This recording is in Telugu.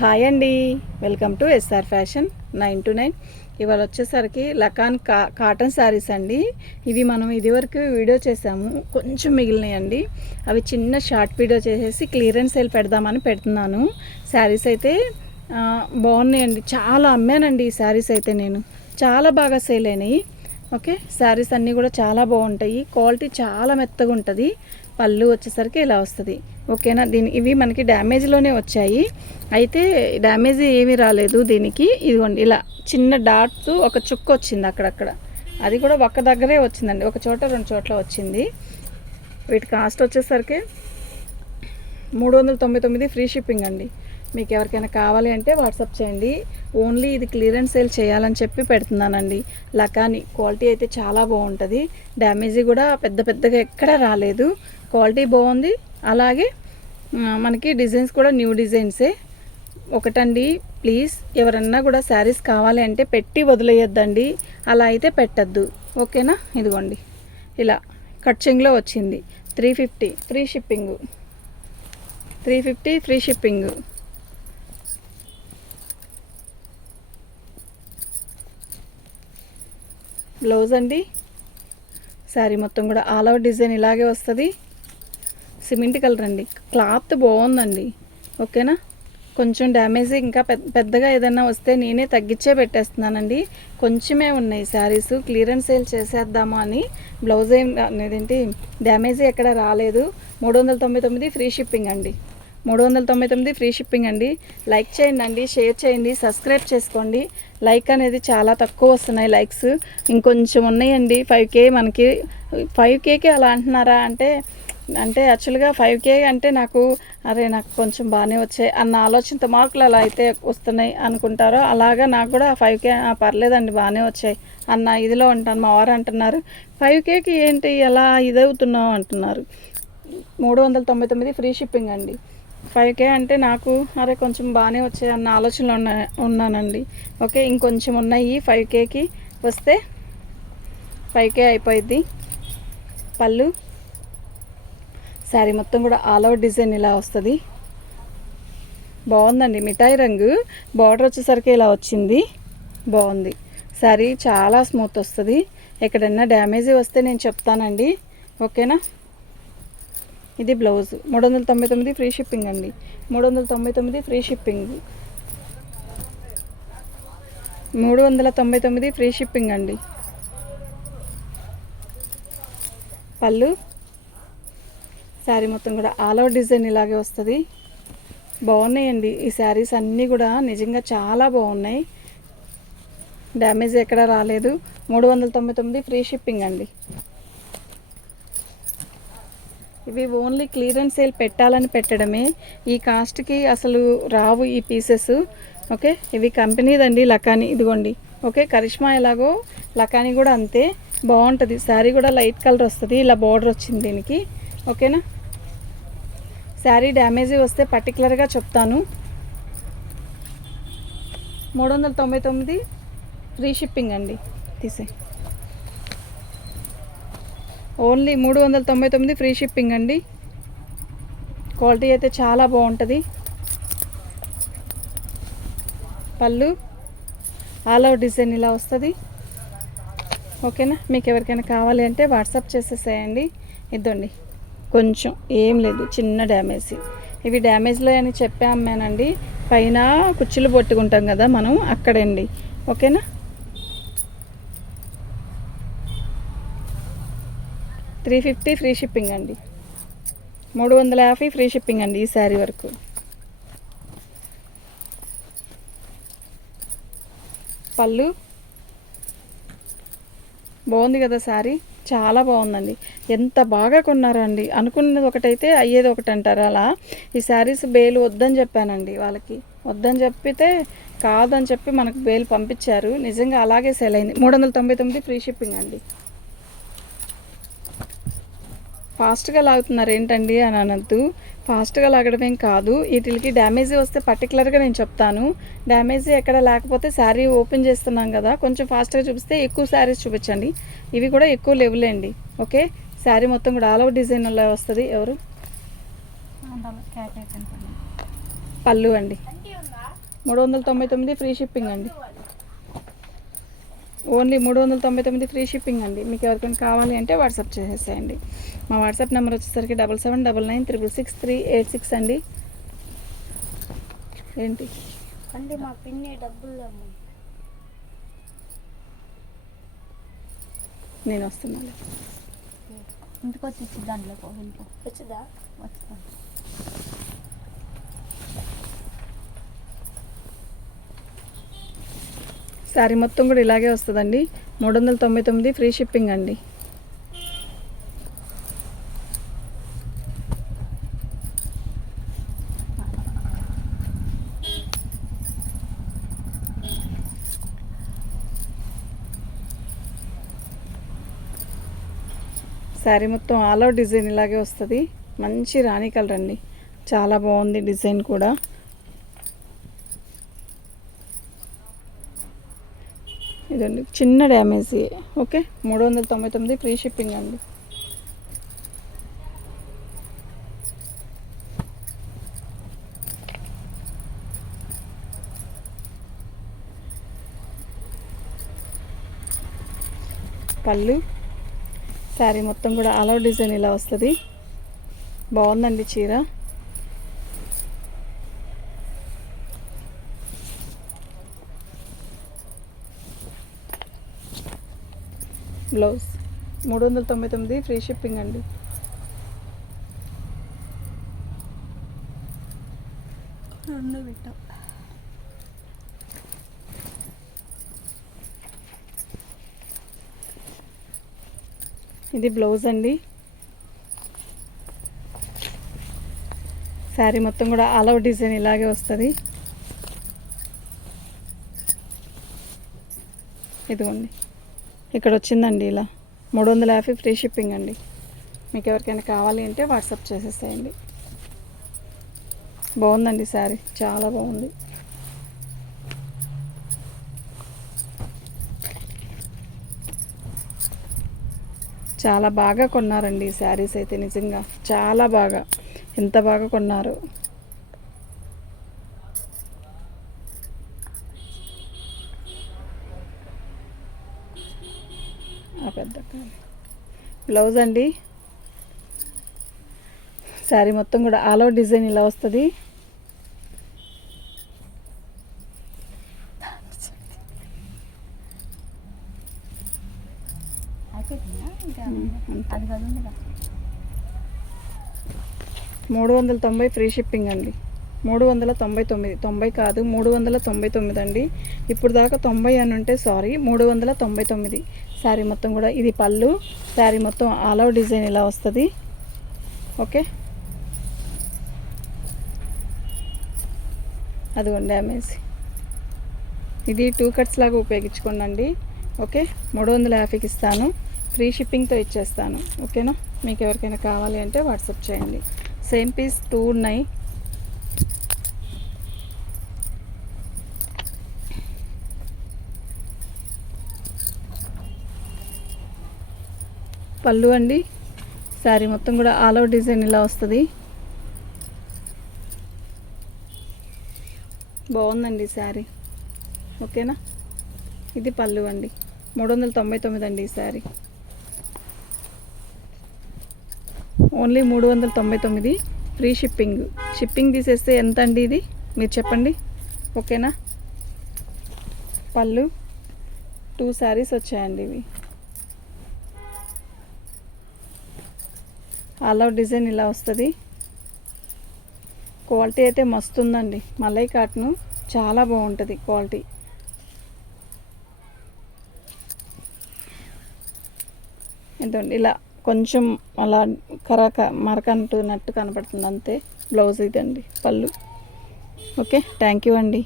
హాయ్ అండి, వెల్కమ్ టు ఎస్ఆర్ ఫ్యాషన్ 929. ఇవాళ వచ్చేసరికి లకాన్ కాటన్ శారీస్ అండి. ఇవి మనం ఇదివరకు వీడియో చేసాము, కొంచెం మిగిలినాయండి. అవి చిన్న షార్ట్ వీడియో చేసేసి క్లియరెన్స్ సేల్ పెడదామని పెడుతున్నాను. శారీస్ అయితే బాగున్నాయండి, చాలా అమ్మానండి. ఈ శారీస్ అయితే నేను చాలా బాగా సేల్ అయినాయి. ఓకే, శారీస్ అన్నీ కూడా చాలా బాగుంటాయి, క్వాలిటీ చాలా మెత్తగా ఉంటుంది. పళ్ళు వచ్చేసరికి ఇలా వస్తుంది. ఓకేనా, ఇవి మనకి డ్యామేజ్లోనే వచ్చాయి, అయితే డ్యామేజ్ ఏమీ రాలేదు దీనికి. ఇదిగోండి ఇలా చిన్న డాట్స్, ఒక చుక్క వచ్చింది అక్కడక్కడ, అది కూడా ఒక్క దగ్గరే వచ్చిందండి, ఒక చోట రెండు చోట్ల వచ్చింది. వీటి కాస్ట్ వచ్చేసరికి 399 ఫ్రీ షిప్పింగ్ అండి. మీకు ఎవరికైనా కావాలి అంటే వాట్సాప్ చేయండి. ఓన్లీ ఇది క్లియరెన్స్ సేల్ చేయాలని చెప్పి పెడుతున్నానండి. లకాని క్వాలిటీ అయితే చాలా బాగుంటుంది, డ్యామేజీ కూడా పెద్దగా ఎక్కడా రాలేదు, క్వాలిటీ బాగుంది. అలాగే మనకి డిజైన్స్ కూడా న్యూ డిజైన్సే. ఒకటండి, ప్లీజ్ ఎవరన్నా కూడా శారీస్ కావాలి అంటే పెట్టి వదిలేయొద్దండి, అలా అయితే పెట్టద్దు. ఓకేనా, ఇదిగోండి ఇలా కట్చింగ్లో వచ్చింది. 350 free shipping, 350 free shipping. Blouse అండి, శారీ మొత్తం కూడా ఆల్ ఓవర్ డిజైన్ ఇలాగే వస్తుంది. సిమెంట్ కలర్ అండి, క్లాత్ బాగుందండి. ఓకేనా, కొంచెం డ్యామేజ్ ఇంకా పెద్దగా ఏదైనా వస్తే నేనే తగ్గించే పెట్టేస్తున్నానండి. కొంచెమే ఉన్నాయి శారీస్, క్లియరెన్స్ సేల్ చేసేద్దాము అని. బ్లౌజ్ ఏదేంటి డ్యామేజ్ ఎక్కడ రాలేదు. 399 ఫ్రీ షిప్పింగ్ అండి, 399 ఫ్రీ షిప్పింగ్ అండి. లైక్ చేయండి అండి, షేర్ చేయండి, సబ్స్క్రైబ్ చేసుకోండి. లైక్ అనేది చాలా తక్కువ వస్తున్నాయి లైక్స్, ఇంకొంచెం ఉన్నాయండి. 5K మనకి 5Kకి అలా అంటున్నారా అంటే యాక్చువల్గా 5K అంటే నాకు కొంచెం బాగానే వచ్చాయి అన్న ఆలోచనతో మార్కులు అలా అయితే వస్తున్నాయి అనుకుంటారో, అలాగా నాకు కూడా 5K పర్లేదండి బాగానే వచ్చాయి అన్న ఇదిలో ఉంటాను. మా వారు అంటున్నారు 5Kకి ఏంటి ఎలా ఇదవుతున్నావు అంటున్నారు. 399 ఫ్రీ షిప్పింగ్ అండి. 5K అంటే నాకు కొంచెం బాగానే వచ్చాయి అన్న ఆలోచనలో ఉన్నానండి. ఓకే, ఇంకొంచెం ఉన్నాయి, 5Kకి వస్తే 5K అయిపోయింది. పళ్ళు శారీ మొత్తం కూడా ఆల్ ఓవర్ డిజైన్ ఇలా వస్తుంది, బాగుందండి. మిఠాయి రంగు బార్డర్ వచ్చేసరికి ఇలా వచ్చింది, బాగుంది. శారీ చాలా స్మూత్ వస్తుంది. ఎక్కడన్నా డ్యామేజ్ వస్తే నేను చెప్తానండి. ఓకేనా, ఇది బ్లౌజ్. 399 ఫ్రీ షిప్పింగ్ అండి, 399 ఫ్రీ షిప్పింగ్, 399 ఫ్రీ షిప్పింగ్ అండి. పళ్ళు శారీ మొత్తం కూడా ఆల్ ఓవర్ డిజైన్ ఇలాగే వస్తుంది, బాగున్నాయండి. ఈ శారీస్ అన్నీ కూడా నిజంగా చాలా బాగున్నాయి, డ్యామేజ్ ఎక్కడ రాలేదు. 399 ఫ్రీ షిప్పింగ్ అండి. ఇవి ఓన్లీ క్లియరెన్స్ సేల్ పెట్టాలని పెట్టడమే, ఈ కాస్ట్కి అసలు రావు ఈ పీసెస్. ఓకే, ఇవి కంపెనీదండి లకాని, ఇదిగోండి. ఓకే, కరిష్మా ఎలాగో లకాని కూడా అంతే బాగుంటుంది. శారీ కూడా లైట్ కలర్ వస్తుంది, ఇలా బార్డర్ వచ్చింది దీనికి. ఓకేనా, శారీ డ్యామేజీ వస్తే పర్టికులర్గా చెప్తాను. 399 ఫ్రీ షిప్పింగ్ అండి. తీసే ఓన్లీ 399 ఫ్రీ షిప్పింగ్ అండి. క్వాలిటీ అయితే చాలా బాగుంటుంది. పళ్ళు ఆల్ ఓవర్ డిజైన్ ఇలా వస్తుంది. ఓకేనా, మీకు ఎవరికైనా కావాలి అంటే వాట్సాప్ చేసేసేయండి. ఇద్దండి, కొంచెం ఏం లేదు, చిన్న డ్యామేజ్. ఇవి డ్యామేజ్లో అని చెప్పి అమ్మానండి, పైన కుచ్చులు పట్టుకుంటాం కదా మనం అక్కడండి. ఓకేనా, 350 ఫ్రీ షిప్పింగ్ అండి, 350 ఫ్రీ షిప్పింగ్ అండి ఈ శారీ వరకు. పళ్ళు బాగుంది కదా, శారీ చాలా బాగుందండి. ఎంత బాగా కొన్నారండి, అనుకున్నది ఒకటైతే అయ్యేది ఒకటి అంటారు అలా. ఈ శారీస్ బేలు వద్దని చెప్పానండి వాళ్ళకి, వద్దని చెప్పితే కాదని చెప్పి మనకు బేలు పంపించారు. నిజంగా అలాగే సేల్ అయింది. 399 ఫ్రీ షిప్పింగ్ అండి. ఫాస్ట్గా లాగుతున్నారు ఏంటండి అని అనద్దు, ఫాస్ట్గా లాగడమేం కాదు. వీటికి డ్యామేజీ వస్తే పర్టికులర్గా నేను చెప్తాను. డ్యామేజీ ఎక్కడ లేకపోతే శారీ ఓపెన్ చేస్తున్నాం కదా, కొంచెం ఫాస్ట్గా చూపిస్తే ఎక్కువ శారీస్ చూపించండి. ఇవి కూడా ఎక్కువ లేవులేండి. ఓకే, శారీ మొత్తం కూడా ఆల్ ఓవర్ డిజైన్లో వస్తుంది. ఎవరు పళ్ళు అండి, 399 ఫ్రీ షిప్పింగ్ అండి. ఓన్లీ 399 ఫ్రీ షిప్పింగ్ అండి. మీకు ఎవరికైనా కావాలి అంటే వాట్సాప్ చేసేసేయండి. మా వాట్సాప్ నెంబర్ వచ్చేసరికి 7799966386 అండి. ఏంటి అంటే మా పిన్ని డబ్బులు నేను వస్తున్నాను. ఇంటికి వచ్చి దాంట్లో వచ్చిందా? వచ్చాను. శారీ మొత్తం కూడా ఇలాగే వస్తుందండి. 399 ఫ్రీ షిప్పింగ్ అండి. శారీ మొత్తం ఆల్ అవుట్ డిజైన్ ఇలాగే వస్తుంది. మంచి రాణి కలర్ అండి, చాలా బాగుంది డిజైన్ కూడా. ఇదండి చిన్న డ్యామేజ్. ఓకే, 399 ఫ్రీ షిప్పింగ్ అండి. పళ్ళు శారీ మొత్తం కూడా ఆల్ అవుట్ డిజైన్ ఇలా వస్తుంది. బాగుందండి చీర. బ్లౌజ్ 399 ఫ్రీ షిప్పింగ్ అండి. రెండు పెట్టాం. ఇది బ్లౌజ్ అండి. శారీ మొత్తం కూడా ఆల్ అవుట్ డిజైన్ ఇలాగే వస్తుంది. ఇదిగోండి ఇక్కడ వచ్చిందండి ఇలా 350 ఫ్రీ షిప్పింగ్ అండి. మీకు ఎవరికైనా కావాలి అంటే వాట్సాప్ చేసేసేయండి. బాగుందండి శారీ, చాలా బాగుంది. చాలా బాగా కొన్నారండి ఈ శారీస్ అయితే, నిజంగా చాలా బాగా, ఎంత బాగా కొన్నారు. పెద్ద బ్లౌజ్ అండి. శారీ మొత్తం కూడా ఆల్ అవుట్ డిజైన్ ఇలా వస్తుంది. అది కాదు 390 ఫ్రీ షిప్పింగ్ అండి. 399, 90 కాదు 399 అండి. ఇప్పుడు దాకా 90 అని ఉంటే సారీ, 399. శారీ మొత్తం కూడా ఇది పళ్ళు. శారీ మొత్తం ఆల్ అవుట్ డిజైన్ ఇలా వస్తుంది. ఓకే, అదిగోండి డ్యామేజ్. ఇది 2 కట్స్ లాగా ఉపయోగించుకోండి. ఓకే, 350కి ఇస్తాను, ఫ్రీ షిప్పింగ్తో ఇచ్చేస్తాను. ఓకేనా, మీకు ఎవరికైనా కావాలి అంటే వాట్సాప్ చేయండి. సేమ్ పీస్ 2 ఉన్నాయి. పళ్ళు అండి. శారీ మొత్తం కూడా ఆల్ అవుట్ డిజైన్ ఇలా వస్తుంది. బాగుందండి శారీ. ఓకేనా, ఇది పళ్ళు అండి. 399 అండి ఈ sari. Only 399 free shipping. Shipping తీసేస్తే ఎంత అండి ఇది మీరు చెప్పండి. ఓకేనా, పళ్ళు 2 శారీస్ వచ్చాయండి. ఇవి ఆల్ అవుట్ డిజైన్ ఇలా వస్తుంది. క్వాలిటీ అయితే మస్తు ఉందండి. మలై కాటన్ చాలా బాగుంటుంది క్వాలిటీ. ఎంతండి ఇలా కొంచెం అలా మరకంటున్నట్టు కనపడుతుంది అంతే. బ్లౌజ్ ఇదండి, పళ్ళు. ఓకే, థ్యాంక్ యూ అండి.